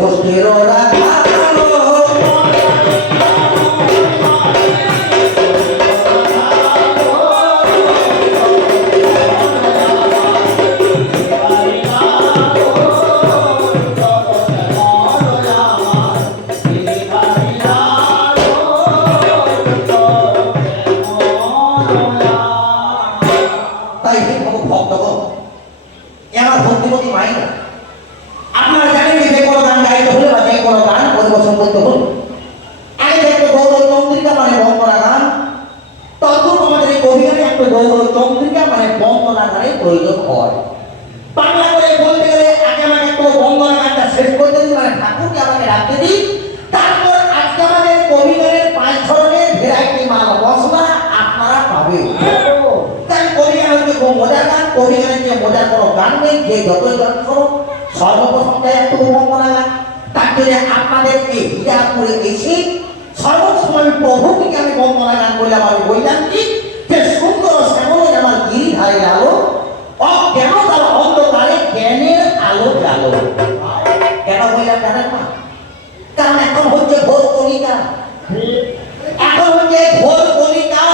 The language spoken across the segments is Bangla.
গোষ্ঠীর রাখা প্রয়োজন হয়। বাংলা করে বলতে গেলে আগে আমাকে তো বন্দনা গানটা শেষ করতে দিন, মানে ঠাকুরকে আমাকে রাখতে দিন। তারপর আজকে আমাদের কবিগানের 5 ধরনের ভ্যারাইটি মাল মশলা আপনারা পাবেন। তাই কবিগান হচ্ছে খুব মজার গান। কবিগানের যে মজার কোনো গান নেই, যে যতই গান করো সর্বপ্রথম দেয় একটু বন্দনা গান। তার জন্য আপনাদের এই হীরাপুরে এসে সর্বপ্রথম আমি প্রভুকে আমি বন্দনা গান বললাম। আমি বললাম কি যে সুন্দর শ্যামল আমার গিরিধারের আলো, কেন তার অন্ধকারে জ্ঞানের আলো গেল। কেন বললাম জানেন না? কারণ এখন হচ্ছে ঘোর কলিকা, এখন হচ্ছে ঘোর কলিকা।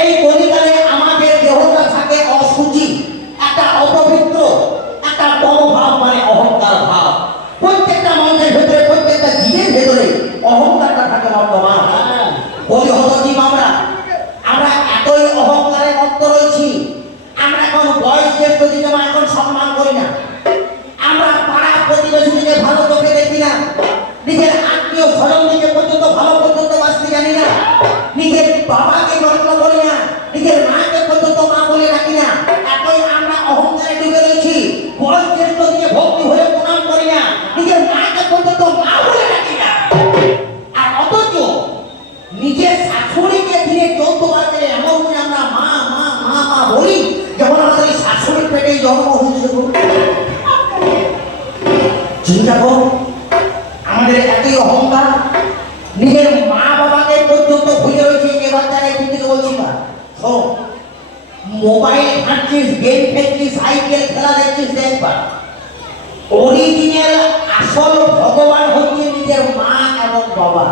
এই কলিকালে আমাদের দেহটা থাকে অশুচি, একটা অপবিত্র, একটা মনোভাব মানে অহংকার ভাব। প্রত্যেকটা মানুষের ভেতরে, প্রত্যেকটা জীবের ভেতরে অহংকারটা থাকে বর্তমান। বলি হতো জীব আমরা এতই অহংকারে মত্ত রয়েছি। আমরা এখন বয়স জ্যেষ্ঠ দিকে এখন সম্মান করি না। আমরা পাড়া প্রতিবেশীকে ভালো চোখে দেখি না। নিজের আত্মীয় স্বজন দিকে পর্যন্ত ভালো পর্যন্ত বাঁচতে জানি না। নিজের বাবাকে যত্ন করি না, নিজের মাকে পর্যন্ত মা বলে রাখি না। এতই আমরা অহংকারে ডুবে রয়েছি। বয়স জ্যেষ্ঠ দিকে ভক্তি হয়ে প্রণাম করি না, নিজের মাকে পর্যন্ত মা বলে রাখি না। আর অথচ নিজের শাশুড়িকে দিয়ে 14 বার করে এমন করে আমরা মা মা মা মা বলি, যেমন আমাদের এই শাশুড়ির পেটে জন্ম হয়েছিল। চিন্তা করো, আমাদের এতই অহংকার। নিজের মা বাবাকে পর্যন্ত ভুলে রয়েছে। যে বাচ্চারা একটু থেকে বলছি না, শোনো, মোবাইল ঘাঁটছিস, গেম খেলছিস, সাইকেল খেলা দেখছিস, দেখবা অরিজিনাল আসল ভগবান হচ্ছে নিজের মা এবং বাবা।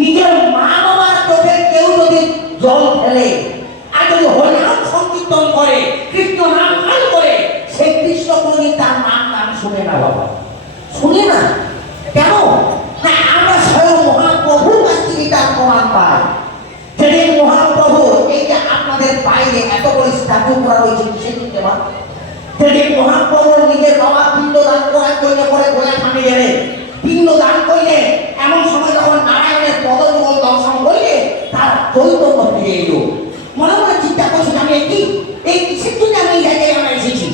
নিজের মা বাবার চোখে কেউ যদি জল ফেলে আর যদি হরিনাম সংকীর্তন করে, কৃষ্ণ নাম গান করে, সেই কৃষ্ণ কোনদিন তার নাম গান শুনে না। বাবা শুনে না কেন? না, আমরা স্বয়ং মহাপ্রভুর কাছ থেকে তার প্রমাণ পাই। যেদিন মহাপ্রভু এই যে আপনাদের বাইরে এত বড় স্ট্যাচু করা হয়েছে, সেদিন যেদিন মহাপ্রভু নিজের বাবা পিণ্ড দান করার জন্য পরে গোয়া থামে গেলেন, পিণ্ড দান করলে এমন সময় যখন নারায়ণের পদযুগল দর্শন করলে তার চৈতন্য ফিরে এলো। মনে মনে চিন্তা করছি, আমি এই কিসের জন্য আমি এই জায়গায় আমরা এসেছি?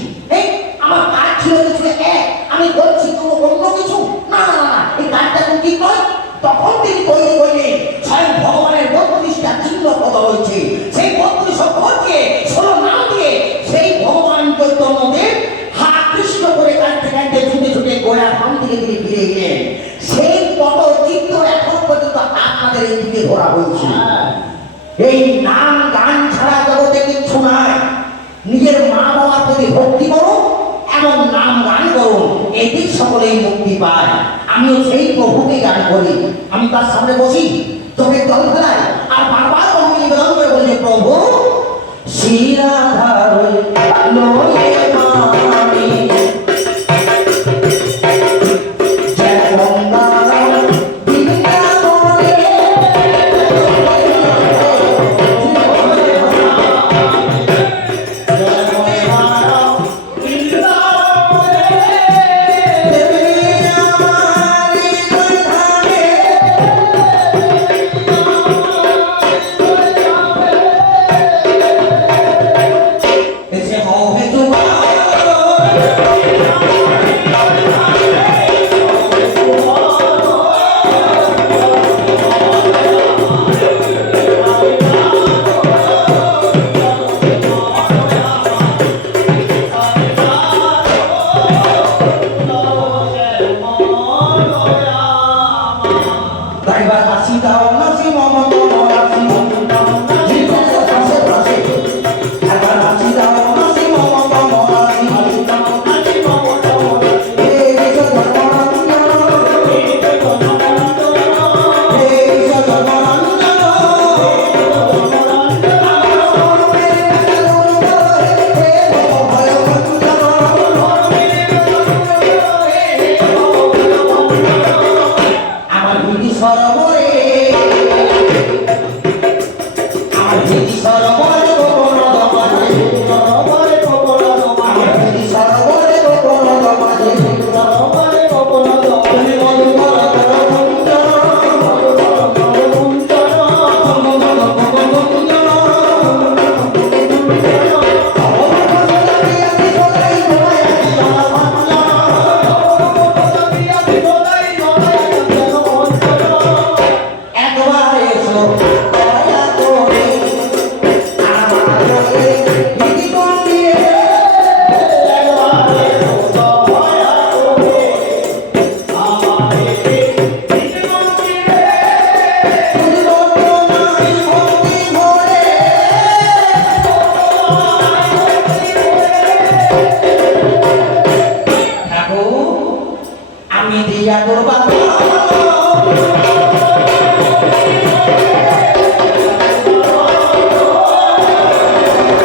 আমার কাজ ছিল কিছু এক, আমি বলছি কোনো অন্য কিছু না না না, এই কাজটা তুমি ঠিক নয়। তখন তিনি তৈরি করলেন স্বয়ং ভগবানের 32টা চিহ্ন পদ রয়েছে। সেই 32 অক্ষরকে 16 নাম দিয়ে সেই ভগবান চৈতন্যদেব হা কৃষ্ণ করে কাঁদতে কাঁদতে ছুটে ছুটে গোয়া ধাম থেকে তিনি ফিরে গেলেন। সেই পটচিত্র এখন পর্যন্ত আপনাদের এই দিকে ধরা হয়েছে। এই নাম গান ছাড়া জগতে কিচ্ছু নাই। নিজের মা বাবার প্রতি ভক্তি করুন এবং নাম গান করুন, এটি সকলেই মুক্তি পায়। আমিও সেই প্রভুকে গান করি। আমি তার সামনে বসি, চোখে জল ফেলাই আর বারবার প্রভুকে নিবেদন করে বলি, প্রভু শিরাধার লয়ে মামি সরব